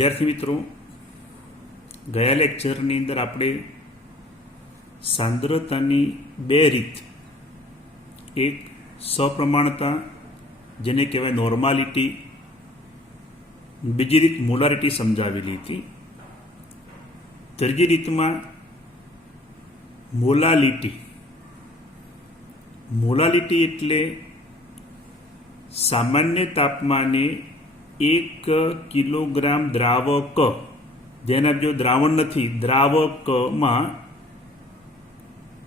વિદ્યાર્થી મિત્રો, ગયા લેક્ચરની અંદર આપણે સાંદ્રતાની બે રીત, એક સપ્રમાણતા જેને કહેવાય નોર્માલિટી, બીજી રીત મોલારિટી સમજાવેલી હતી. ત્રીજી રીતમાં મોલાલિટી. મોલાલિટી એટલે સામાન્ય તાપમાને 1 કિલોગ્રામ દ્રાવક, જેના જો દ્રાવણ નથી, દ્રાવકમાં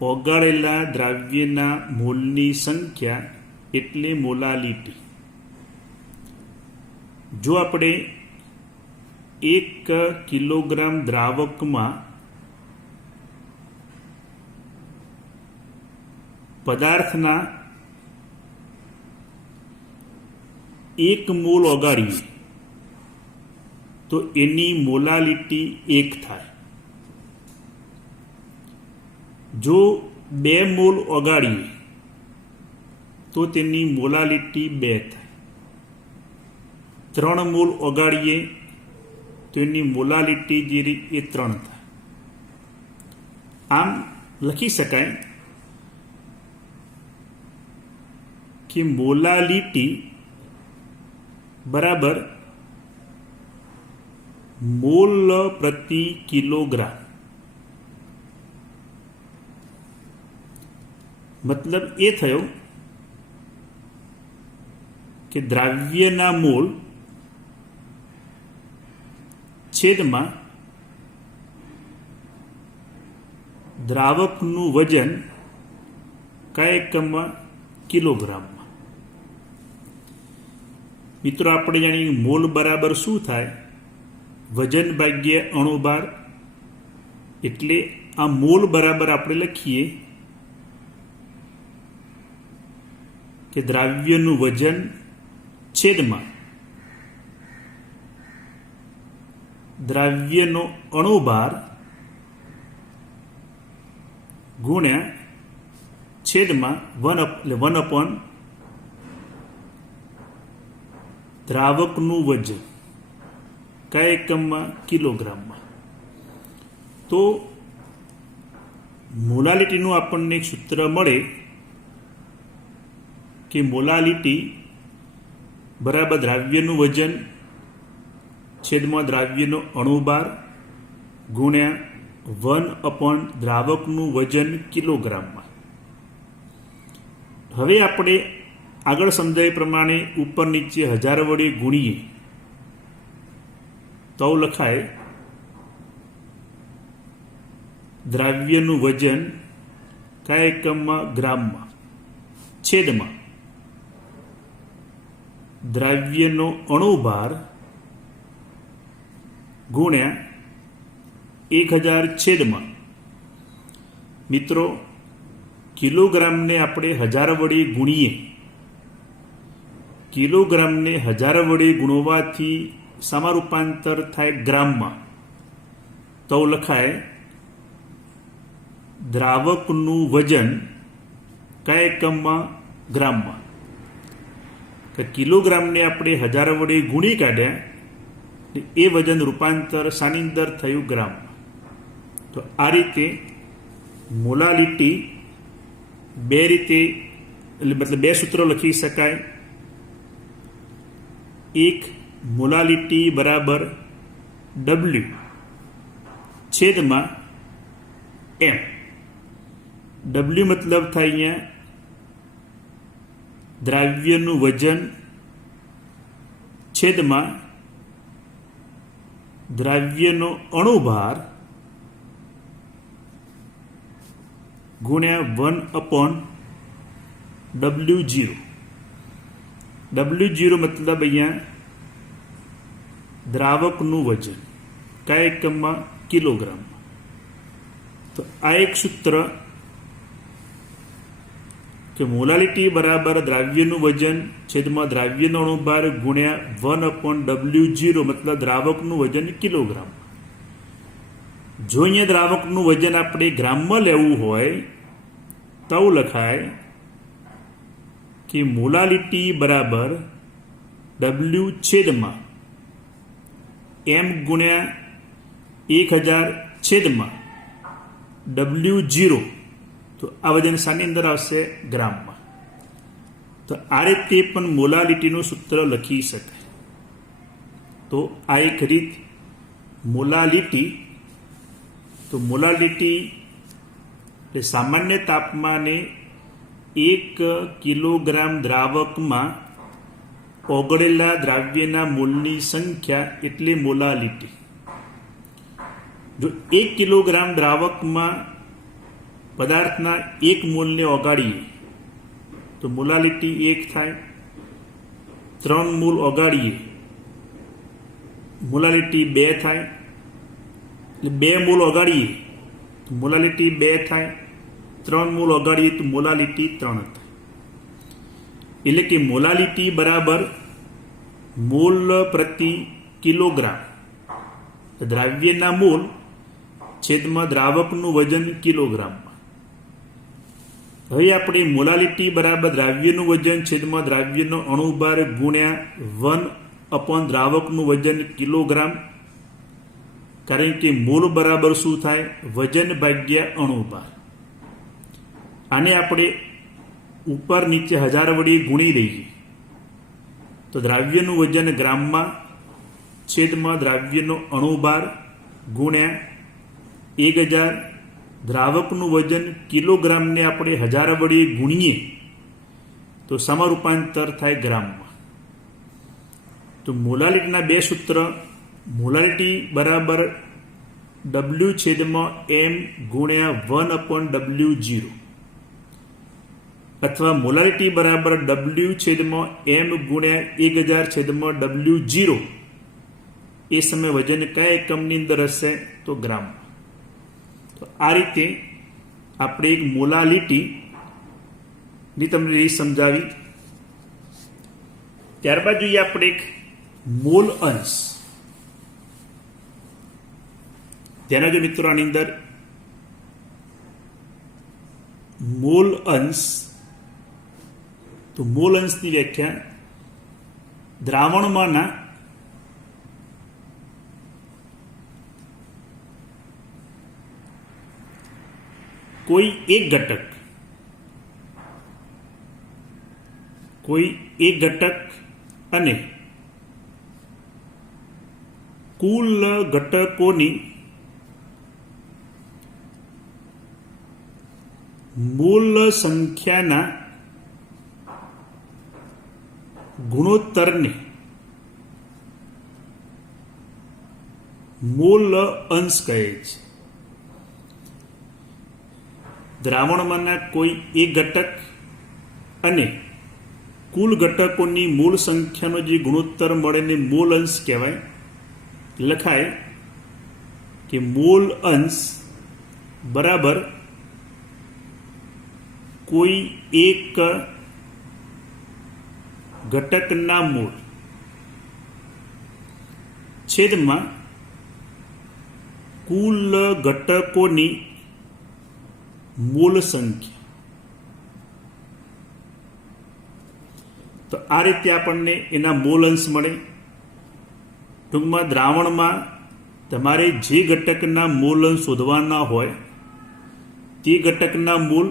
ઓગાળેલા દ્રાવ્યના મોલની સંખ્યા એટલે મોલાલિટી. જો આપણે 1 કિલોગ્રામ દ્રાવકમાં પદાર્થના 1 મોલ ઓગાળીએ તો એની મોલાલિટી 1 થાય. જો 2 મોલ ઓગાળીએ તો તેની મોલાલિટી 2 થાય. 3 મોલ ઓગાળીએ તો એની મોલાલિટી જે એ 3 થાય. આમ લખી શકાય કે મોલાલિટી બરાબર મોલ પ્રતિ કિલોગ્રામ. મતલબ એ થયો કે દ્રાવ્યના મોલ છેદમાં દ્રાવકનું વજન કયા એકમમાં? કિલોગ્રામમાં. મિત્રો, આપણે જાણીએ મોલ બરાબર શું થાય? વજન ભાગ્યા અણુભાર. એટલે આ મોલ બરાબર આપણે લખીએ કે દ્રાવ્યનું વજન છેદમાં દ્રાવ્યનો અણુભાર ગુણ્યા છેદમાં 1 દ્રાવકનું વજન કયા એકમમાં? કિલોગ્રામમાં. તો મોલાલિટીનું આપણને એક સૂત્ર મળે કે મોલાલિટી બરાબર દ્રાવ્યનું વજન છેદમાં દ્રાવ્યનો અણુભાર ગુણ્યા 1 દ્રાવકનું વજન કિલોગ્રામમાં. હવે આપણે આગળ સમજાવ્યા પ્રમાણે ઉપર નીચે 1000 વડે ગુણીએ તો લખાય દ્રાવ્યનું વજન કયા એકમમાં? ગ્રામમાં. છેદમાં દ્રાવ્યનો અણુભાર ગુણ્યા 1000 છેદમાં. મિત્રો, કિલોગ્રામને આપણે 1000 વડે ગુણીએ, કિલોગ્રામને 1000 વડે ગુણવાથી શામાં રૂપાંતર થાય? ગ્રામમાં. તો લખાય દ્રાવકનું વજન કયા એકમમાં? ગ્રામમાં. કે કિલોગ્રામને આપણે 1000 વડે ગુણી કાઢ્યા, એ વજન રૂપાંતર શાની અંદર થયું? ગ્રામમાં. તો આ રીતે મોલાલિટી બે રીતે, મતલબ બે સૂત્રો લખી શકાય. એક, મોલાલિટી બરાબર W છેદમાં M. W મતલબ થાય અહીંયા દ્રાવ્યનું વજન છેદમાં દ્રાવ્યનો અણુભાર ગુણ્યા 1/W0. W0 મતલબ અહીંયા દ્રાવકનું વજન કયા એકમમાં? કિલોગ્રામમાં. તો આ એક સૂત્ર કે મોલાલિટી બરાબર દ્રાવ્યનું વજન છેદમાં દ્રાવ્યનો અણુભાર ગુણ્યા 1/W0 મતલબ દ્રાવકનું વજન કિલોગ્રામમાં. જો અહીંયા દ્રાવકનું વજન આપણે ગ્રામમાં લેવું હોય તો લખાય કે મોલાલિટી બરાબર W છેદમાં એમ ગુણ્યા 1000 છેદમાં W0, તો આ વજન શાની અંદર આવશે? ગ્રામમાં. તો આ રીતે પણ મોલાલિટીનું સૂત્ર લખી શકાય. તો આ એક રીત મોલાલિટી. તો મોલાલિટી એટલે સામાન્ય તાપમાને 1 કિલોગ્રામ દ્રાવકમાં ઓગળેલા દ્રાવ્યના મોલની સંખ્યા એટલે મોલાલિટી. જો 1 કિલોગ્રામ દ્રાવકમાં પદાર્થના 1 મોલને ઓગાળીએ તો મોલાલિટી 1 થાય. 3 મોલ ઓગાળીએ મોલાલિટી 2 થાય. એટલે 2 મોલ ઓગાળીએ તો મોલાલિટી 2 થાય. 3 મોલ ઓગાળીએ તો મોલાલિટી 3 થાય. એટલે કે મોલાલિટી બરાબર મોલ પ્રતિ કિલોગ્રામ. દ્રાવ્યના મોલ છેદમાં દ્રાવકનું વજન કિલોગ્રામમાં. હવે આપણે મોલાલિટી બરાબર દ્રાવ્યનું વજન છેદમાં દ્રાવ્યનો અણુભાર ગુણ્યા 1 દ્રાવકનું વજન કિલોગ્રામ. કારણ કે મોલ બરાબર શું થાય? વજન ભાગ્યા અણુભાર. આને આપણે ઉપર નીચે 1000 વડે ગુણી દઈએ તો દ્રાવ્યનું વજન ગ્રામમાં છેદમાં દ્રાવ્યનો અણુભાર ગુણ્યા 1000, દ્રાવકનું વજન કિલોગ્રામને આપણે 1000 વડે ગુણીએ તો સમરૂપાંતર થાય ગ્રામમાં. તો મોલાલિટીના બે સૂત્ર, મોલાલિટી બરાબર W છેદમાં M ગુણ્યા 1/W0, અથવા મોલાલિટી બરાબર W છેદમાં M ગુણ્યા 1000 છેદમાં W0. એ સમય વજન કયા એકમની અંદર હશે? તો ગ્રામમાં. તો આ રીતે આપણે એક મોલાલિટીની તમને રીત સમજાવી. ત્યારબાદ જોઈએ આપણે એક મોલ અંશ. ધ્યાન જો મિત્રો, આની અંદર મોલ અંશ. તો મોલ અંશની વ્યાખ્યા દ્રાવણમાંના કોઈ એક ઘટક અને કુલ ઘટકોની મોલ સંખ્યાના ગુણોત્તરને મોલ અંશ કહે છે. દ્રાવણમાંના કોઈ એક ઘટક અને કુલ ઘટકોની મોલ સંખ્યાનો જે ગુણોત્તર મળે ને મોલ અંશ કહેવાય. લખાય કે મોલ અંશ બરાબર કોઈ એક ઘટકના મોલ છેદમાં કુલ ઘટકોની મોલ સંખ્યા. તો આ રીતે આપણને એના મોલ અંશ મળે. ટૂંકમાં દ્રાવણમાં તમારે જે ઘટકના મોલ અંશ શોધવાના હોય તે ઘટકના મોલ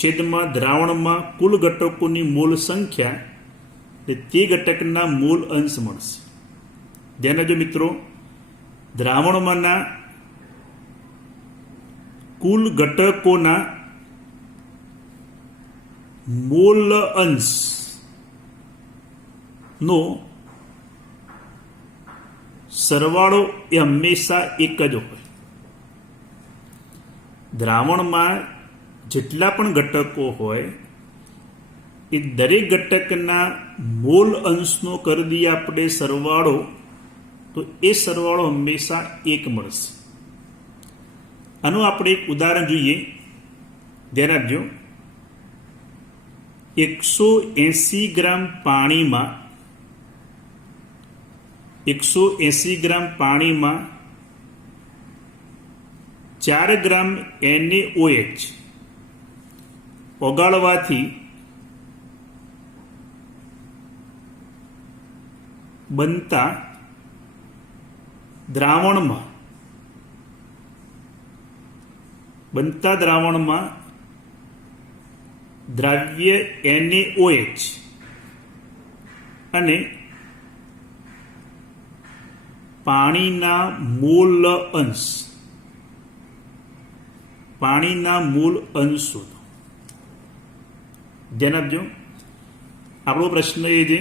છેદમાં દ્રાવણમાં કુલ ઘટકોની મોલ સંખ્યા, તે ઘટકના મોલ અંશ મળશે. ધ્યાન રાખજો મિત્રો, દ્રાવણમાંના કુલ ઘટકોના મોલ અંશ નો સરવાળો એ હંમેશા એક જ હોય. દ્રાવણમાં જેટલા પણ ઘટકો હોય એ દરેક ઘટકના મોલ અંશનો કરી દઈએ આપણે સરવાળો, તો એ સરવાળો હંમેશા એક મળશે. આનું આપણે એક ઉદાહરણ જોઈએ. ધ્યાન રાખજો, 180 ગ્રામ પાણીમાં 4 ગ્રામ NaOH ઓગાળવાથી બનતા દ્રાવણમાં બનતા દ્રાવણમાં દ્રાવ્ય NaOH અને પાણીના મૂળ અંશ શોધો. ધ્યાન આપજો. આપણો પ્રશ્ન એ છે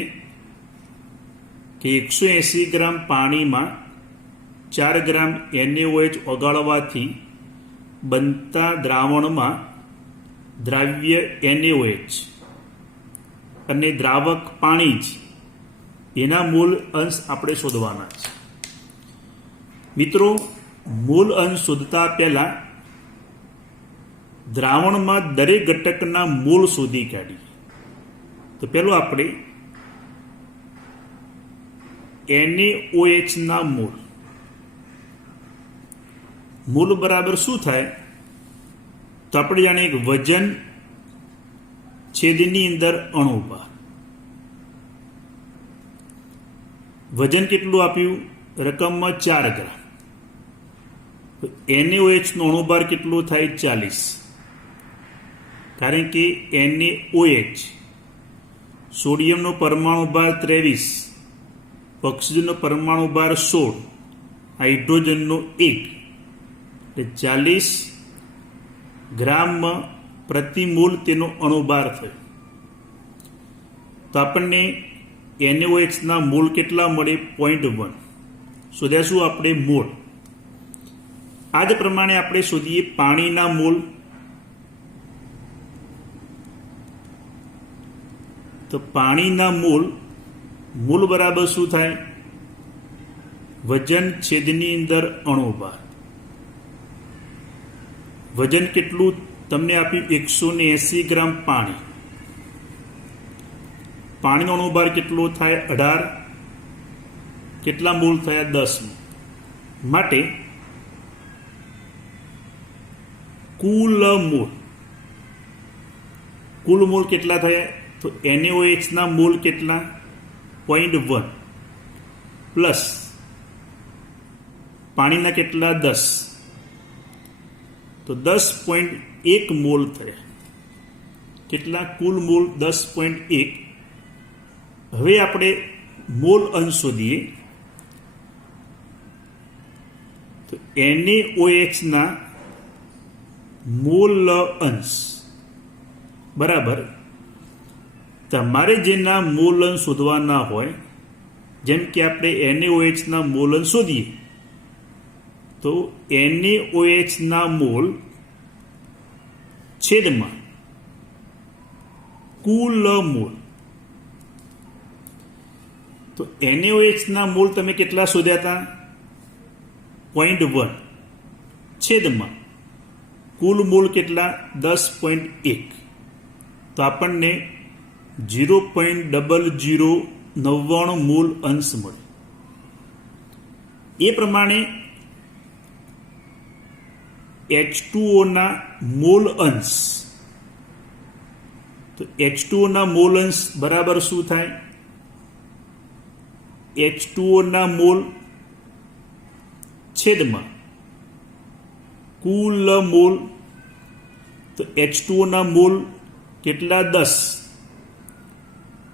કે 180 ગ્રામ પાણીમાં 4 ગ્રામ NaOH ઓગાળવાથી બનતા દ્રાવણમાં દ્રાવ્ય NaOH અને દ્રાવક પાણી જ એના મૂળ અંશ આપણે શોધવાના છે. મિત્રો, મૂળ અંશ શોધતા પહેલા દ્રાવણમાં દરેક ઘટકના મૂળ શોધી કાઢીએ. તો પહેલું આપણે NaOH ના મૂળ બરાબર શું થાય? તો આપણે જાણીએ કે વજન છેદની અંદર અણુભાર. વજન કેટલું આપ્યું? રકમમાં 4 ગ્રામ. NaOH નો અણુભાર કેટલો થાય? 40. કારણ કે NaOH સોડિયમનો પરમાણુ ભાર 23, ઓક્સિજનનો પરમાણુ ભાર 16, હાઇડ્રોજનનો 1, એટલે 40 ગ્રામ પ્રતિ મોલ તેનો અણુભાર થયો. તો આપણને NaOH ના મોલ કેટલા મળે? 0.1. શોધ્યાશું આપણે મોલ. આ જ પ્રમાણે આપણે શોધીએ પાણીના મોલ. તો પાણીના મૂળ બરાબર શું થાય? વજન છેદની અંદર અણુભાર. વજન કેટલું તમને આપ્યું? 180 ગ્રામ પાણી. પાણીનો અણુભાર કેટલો થાય? 18. કેટલા મૂળ થયા? 10. માટે કુલ મૂળ કેટલા થયા? તો NaOH ના મૂળ કેટલા? 0.1 પ્લસ પાણીના કેટલા? 10. તો 10.1 મોલ થયા. કેટલા? કુલ મૂળ 10.1. હવે આપણે મોલ અંશ શોધીએ. તો NaOH ના મોલ અંશ બરાબર તમારે જેના મોલ અંશ શોધવાના હોય, જેમ કે આપણે NaOH ના મોલ અંશ શોધીએ તો NaOH ના મોલ છેદમાં કુલ મોલ. તો NaOH ના મોલ તમે કેટલા શોધ્યા હતા? 0.1 છેદમાં કુલ મોલ કેટલા? 10.1. તો આપણને 0.0099 મોલ અંશ મળે. એ પ્રમાણે H2O ના મોલ અંશ. તો H2O ના મોલ અંશ બરાબર શું થાય? H2O ના મોલ છેદમાં કુલ મોલ. તો H2O ના મોલ કેટલા? 10.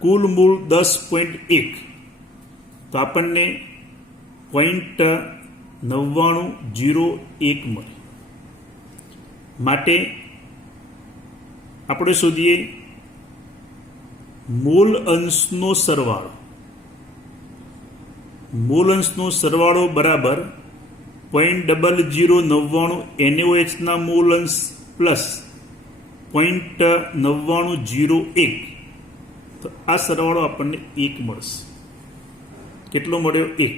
કુલ મૂળ 10.1. તો આપણને 0.9901 મળે. માટે આપણે શોધીએ મૂળ અંશનો સરવાળો. મૂળ અંશનો સરવાળો બરાબર 0.0099 NaOH ના મૂળ અંશ પ્લસ 0.9901. તો આ સરવાળો આપણને 1 મળશે. કેટલો મળ્યો? 1.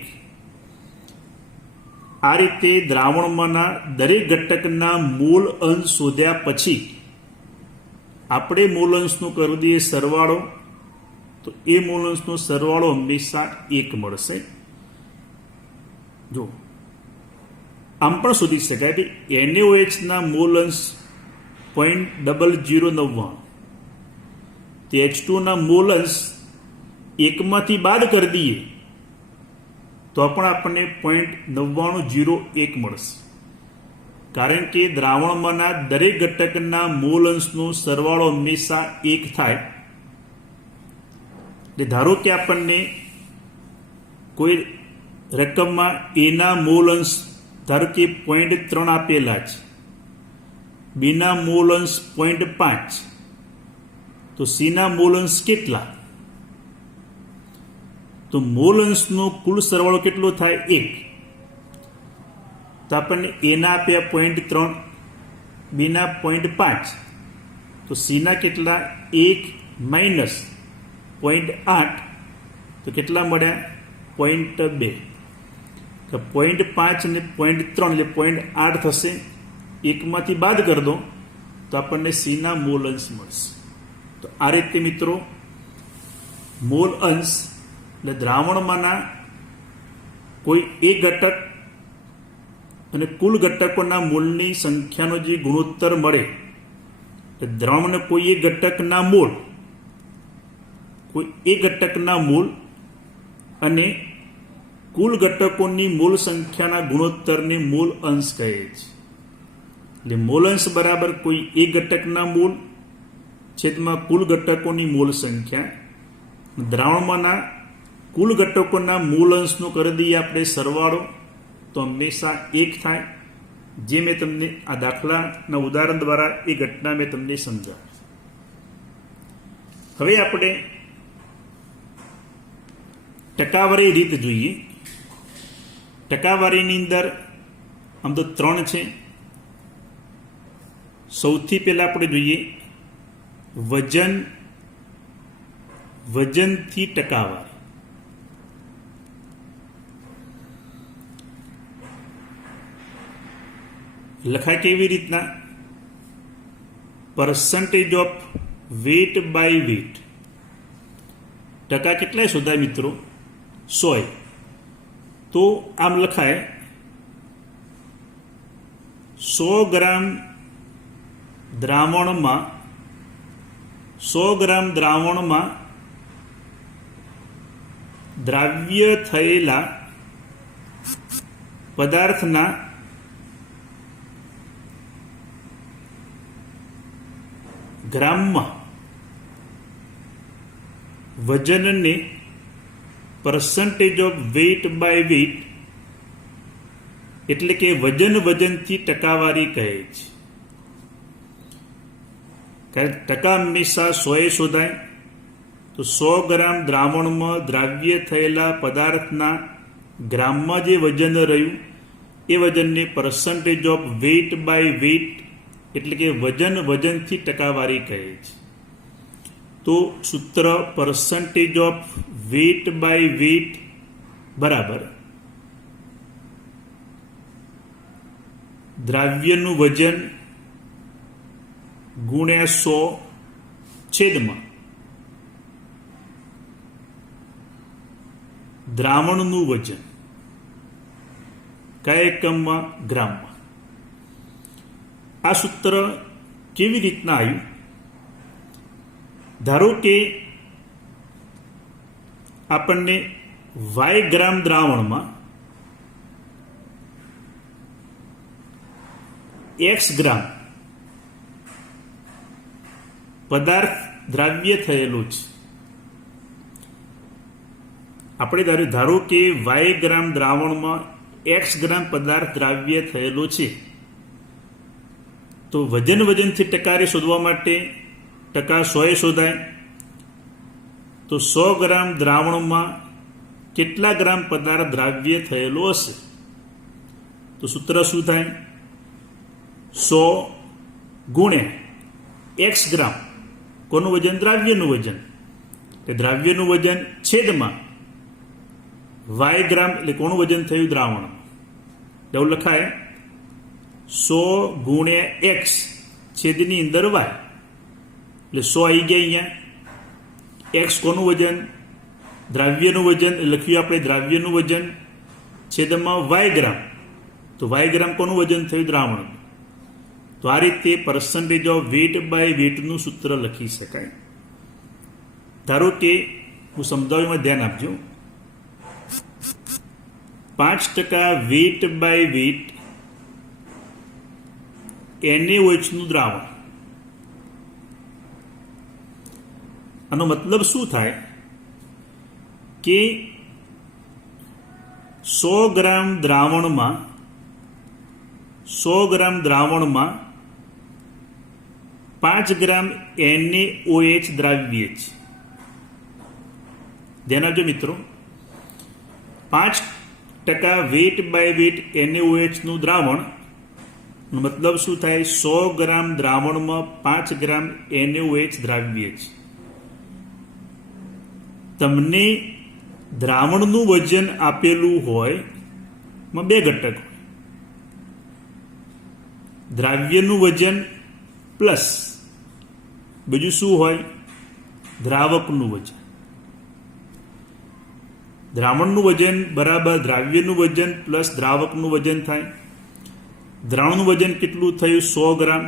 આ રીતે દ્રાવણમાંના દરેક ઘટકના મૂળ અંશ શોધ્યા પછી આપણે મૂળ અંશનો કરી દઈએ સરવાળો. તો એ મૂળ અંશનો સરવાળો હંમેશા 1 મળશે. જો આમ પણ શોધી શકાય કે NaOH ના મૂળ અંશ 0.0099. તો H2 ના મોલ અંશ 1 માંથી બાદ કરી દઈએ તો તો પણ આપણને 0.9901 મળશે, કારણ કે દ્રાવણમાંના દરેક ઘટકના મૂળ અંશનો સરવાળો હંમેશા 1 થાય. એટલે ધારો કે આપણને કોઈ રકમમાં એના મૂળ અંશ ધારો કે 0.3 આપેલા છે, બીના મૂળ અંશ 0.5, તો સીના મૂળ અંશ કેટલા? તો મૂળ અંશનો કુલ સરવાળો કેટલો થાય? 1. તો આપણને એના આપ્યા 0.3, બીના 0.5, તો સીના કેટલા? 1 માઇનસ 0.8, તો કેટલા મળ્યા? 0.2. તો 0.5 અને 0.3 એટલે 0.8 થશે. 1માંથી બાદ કરી દો તો આપણને સીના મૂળ અંશ મળશે. તો આ રીતે મિત્રો મૂળ અંશ એટલે દ્રાવણમાંના કોઈ એક ઘટક અને કુલ ઘટકોના મૂળની સંખ્યાનો જે ગુણોત્તર મળે, એટલે દ્રાવણને કોઈ એક ઘટકના મૂળ અને કુલ ઘટકોની મૂળ સંખ્યાના ગુણોત્તરને મૂળ અંશ કહે છે. એટલે મૂળ અંશ બરાબર કોઈ એક ઘટકના મૂળ છેદમાં કુલ ઘટકોની મૂળ સંખ્યા. દ્રાવણમાંના કુલ ઘટકોના મૂળ અંશનો કરી દઈએ આપણે સરવાળો, તો હંમેશા 1 થાય. જે મેં તમને આ દાખલાના ઉદાહરણ દ્વારા એ ઘટના મેં તમને સમજાવી. હવે આપણે ટકાવારી રીત જોઈએ. ટકાવારીની અંદર આમ તો 3 છે. સૌથી પહેલા આપણે જોઈએ વજનથી ટકાવારી. લખાય કેવી રીતના? Percentage of weight by weight. ટકા કેટલા શોધાય મિત્રો? 100. તો આમ લખાય 100 ગ્રામ દ્રાવણમાં દ્રાવ્ય થયેલા પદાર્થના ગ્રામમાં વજનને percentage of weight by weight એટલે કે વજનથી ટકાવારી કહે છે. કારણ ટકા હંમેશા 100 શોધાય. તો 100 ગ્રામ દ્રાવણમાં દ્રાવ્ય થયેલા પદાર્થના ગ્રામમાં જે વજન રહ્યું એ વજનને percentage of weight by weight એટલે કે વજનથી ટકાવારી કહે છે. તો સૂત્ર percentage of weight by weight બરાબર દ્રાવ્યનું વજન ગુણ્યા 100 છેદમાં દ્રાવણનું વજન કયા એકમમાં? ગ્રામમાં. આ સૂત્ર કેવી રીતના આવ્યું? ધારો કે આપણને y ગ્રામ દ્રાવણમાં x ગ્રામ પદાર્થ દ્રાવ્ય થયેલો છે. આપણે ધારો કે y ગ્રામ દ્રાવણમાં x ગ્રામ પદાર્થ દ્રાવ્ય થયેલો છે. તો વજનથી ટકાવારી શોધવા માટે ટકા 100 શોધાય. તો 100 ગ્રામ દ્રાવણમાં કેટલા ગ્રામ પદાર્થ દ્રાવ્ય થયેલો હશે? તો સૂત્ર શું થાય? 100 ગુણ્યા x ગ્રામ. કોનું વજન? દ્રાવ્યનું વજન. એટલે દ્રાવ્યનું વજન છેદમાં y ગ્રામ એટલે કોનું વજન થયું? દ્રાવણ. એવું લખાય 100 ગુણ્યા x છેદની અંદર y. એટલે 100 આવી ગયા અહીંયા. x કોનું વજન? દ્રાવ્યનું વજન. લખ્યું આપણે દ્રાવ્યનું વજન છેદમાં y ગ્રામ. તો y ગ્રામ કોનું વજન થયું? દ્રાવણ. તો આ રીતે પર્સન્ટેજ ઓફ વેટ બાય વેટનું સૂત્ર લખી શકાય. ધારો કે હું સમજાવવામાં ધ્યાન આપજો. 5% વેટ બાય વેટ NaOH દ્રાવણ. આનો મતલબ શું થાય કે 100 ગ્રામ દ્રાવણમાં 5 ગ્રામ NaOH દ્રાવ્ય છે. ધ્યાન આપજો મિત્રો, 5% વેટ બાય વેટ NaOH દ્રાવણ મતલબ શું થાય? 100 ગ્રામ દ્રાવણમાં 5 ગ્રામ NaOH દ્રાવ્ય છે. તમને દ્રાવણનું વજન આપેલું હોય માં બે ઘટક હોય, દ્રાવ્યનું વજન પ્લસ બીજું શું હોય? દ્રાવકનું વજન. દ્રાવણનું વજન બરાબર દ્રાવ્યનું વજન પ્લસ દ્રાવકનું વજન થાય. દ્રાવણનું વજન કેટલું થયું? 100 ગ્રામ.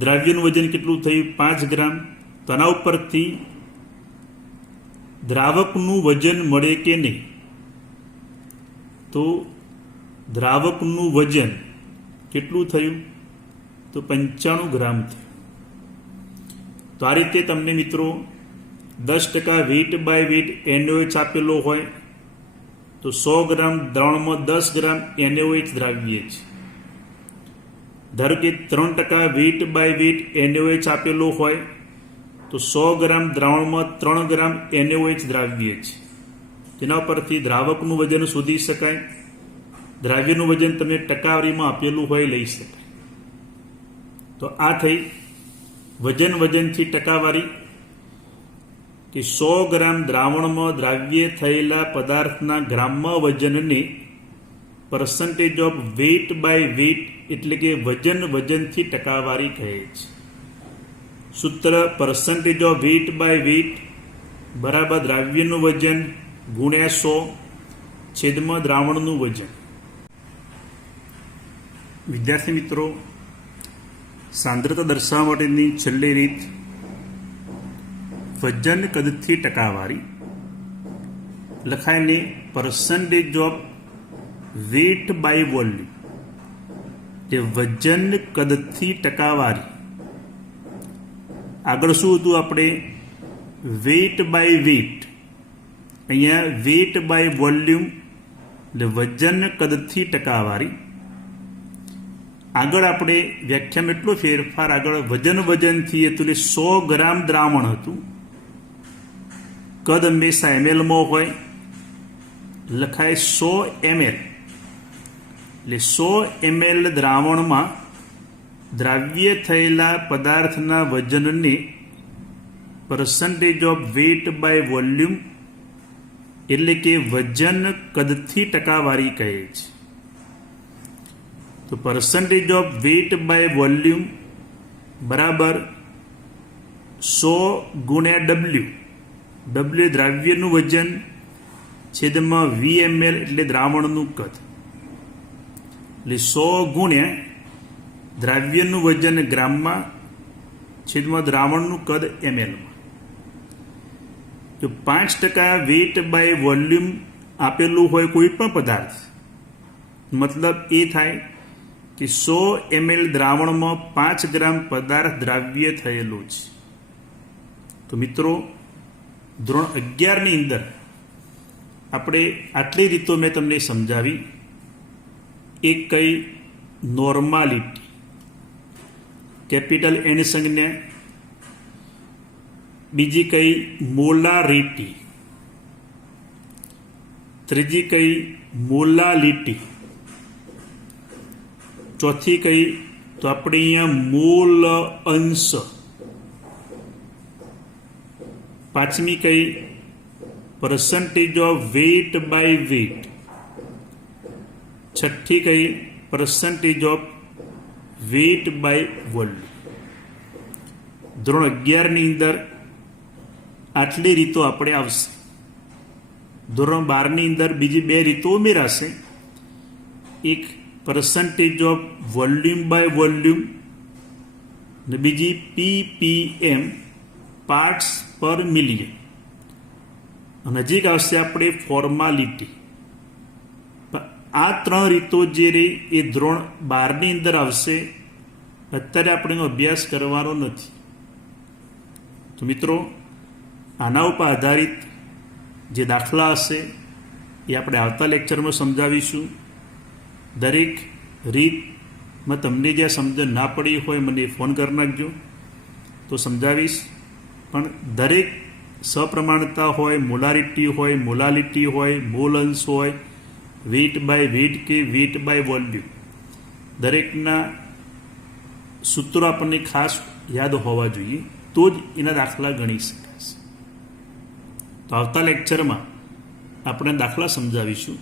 દ્રાવ્યનું વજન કેટલું થયું? 5 ગ્રામ. તો આના ઉપરથી દ્રાવકનું વજન મળે કે નહીં? તો દ્રાવકનું વજન કેટલું થયું? તો 95 ગ્રામ થયું. તો આ રીતે તમને મિત્રો 10% વેટ બાય વેટ NaOH આપેલો હોય તો 100 ગ્રામ દ્રાવણમાં 10 ગ્રામ NaOH દ્રાવ્ય છે. ધારો કે 3% વેટ બાય વેટ NaOH આપેલો હોય તો 100 ગ્રામ દ્રાવણમાં 3 ગ્રામ NaOH દ્રાવ્ય છે. જેના પરથી દ્રાવકનું વજન શોધી શકાય. દ્રાવ્યનું વજન તમને ટકાવારીમાં આપેલું હોય લઈ શકાય. તો આ થઈ વજનથી ટકાવારી કે 100 ગ્રામ દ્રાવણમાં દ્રાવ્ય થયેલા પદાર્થના ગ્રામમાં વજનને percentage of weight by weight એટલે કે વજનથી ટકાવારી કહે છે. સૂત્ર percentage of weight by weight બરાબર દ્રાવ્યનું વજન ગુણ્યા 100 છેદમાં દ્રાવણનું વજન. વિદ્યાર્થી મિત્રો, સાંદ્રતા દર્શાવવા માટેની છેલ્લી રીત વજન કદથી ટકાવારી લખાઈને percentage of weight by volume, જે વજન કદથી ટકાવારી. આગળ શું હતું? આપણે વેટ બાય વેટ, અહીંયા વેટ બાય વોલ્યુમ એટલે વજન કદથી ટકાવારી. આગળ આપણે વ્યાખ્યામાં એટલો ફેરફાર, આગળ વજનથી હતું એટલે 100 ગ્રામ દ્રાવણ હતું. કદ હંમેશા mlમાં હોય, લખાય 100 ml. એટલે 100 ml દ્રાવણમાં દ્રાવ્ય થયેલા પદાર્થના વજનને percentage of weight by volume એટલે કે વજન કદથી ટકાવારી કહે છે. તો percentage of weight by volume બરાબર 100 ગુણ્યા W દ્રાવ્યનું વજન છેદમાં VML એટલે દ્રાવણનું કદ. એટલે 100 ગુણ્યા દ્રાવ્યનું વજન ગ્રામમાં છેદમાં દ્રાવણનું કદ mlમાં. જો 5% વેટ બાય વોલ્યુમ આપેલું હોય કોઈ પણ પદાર્થ, મતલબ એ થાય કે 100 ml દ્રાવણમાં 5 ગ્રામ પદાર્થ દ્રાવ્ય થયેલું છે. તો મિત્રો, ધોરણ 11ની અંદર આપણે આટલી રીતો મેં તમને સમજાવી. એક કઈ નોર્માલિટી, કેપિટલ N સંજ્ઞા. બીજી કઈ મોલારિટી. ત્રીજી કઈ મોલાલિટી. ચોથી કઈ તો આપણે અહીંયા મોલ અંશ. પાંચમી કઈ percentage of weight by weight. છઠ્ઠી કઈ percentage of weight by volume. ધોરણ 11ની અંદર આટલી રીતો આપણે આવશે. ધોરણ 12ની અંદર બીજી બે રીતો ઉમેરાશે. એક percentage of volume by volume ને બીજી ppm પાર્ટ્સ પર મિલિયન. નજીક આવશે આપણે ફોર્માલિટી. આ 3 રીતો જે રહી એ ધોરણ 12ની અંદર આવશે. અત્યારે આપણે એનો અભ્યાસ કરવાનો નથી. તો મિત્રો, આના ઉપર આધારિત જે દાખલા હશે એ આપણે આવતા લેક્ચરમાં સમજાવીશું. દરેક રીતમાં તમને જ્યાં સમજણ ના પડી હોય મને ફોન કરી નાખજો, તો સમજાવીશ. પણ દરેક સપ્રમાણતા હોય, મોલારિટી હોય, મોલાલિટી હોય, મોલ અંશ હોય, વેઇટ બાય વેઇટ કે વેઇટ બાય વોલ્યુમ, દરેકના સૂત્રો આપણને ખાસ યાદ હોવા જોઈએ, તો જ એના દાખલા ગણી શકાશે. તો આવતા લેક્ચરમાં આપણે દાખલા સમજાવીશું.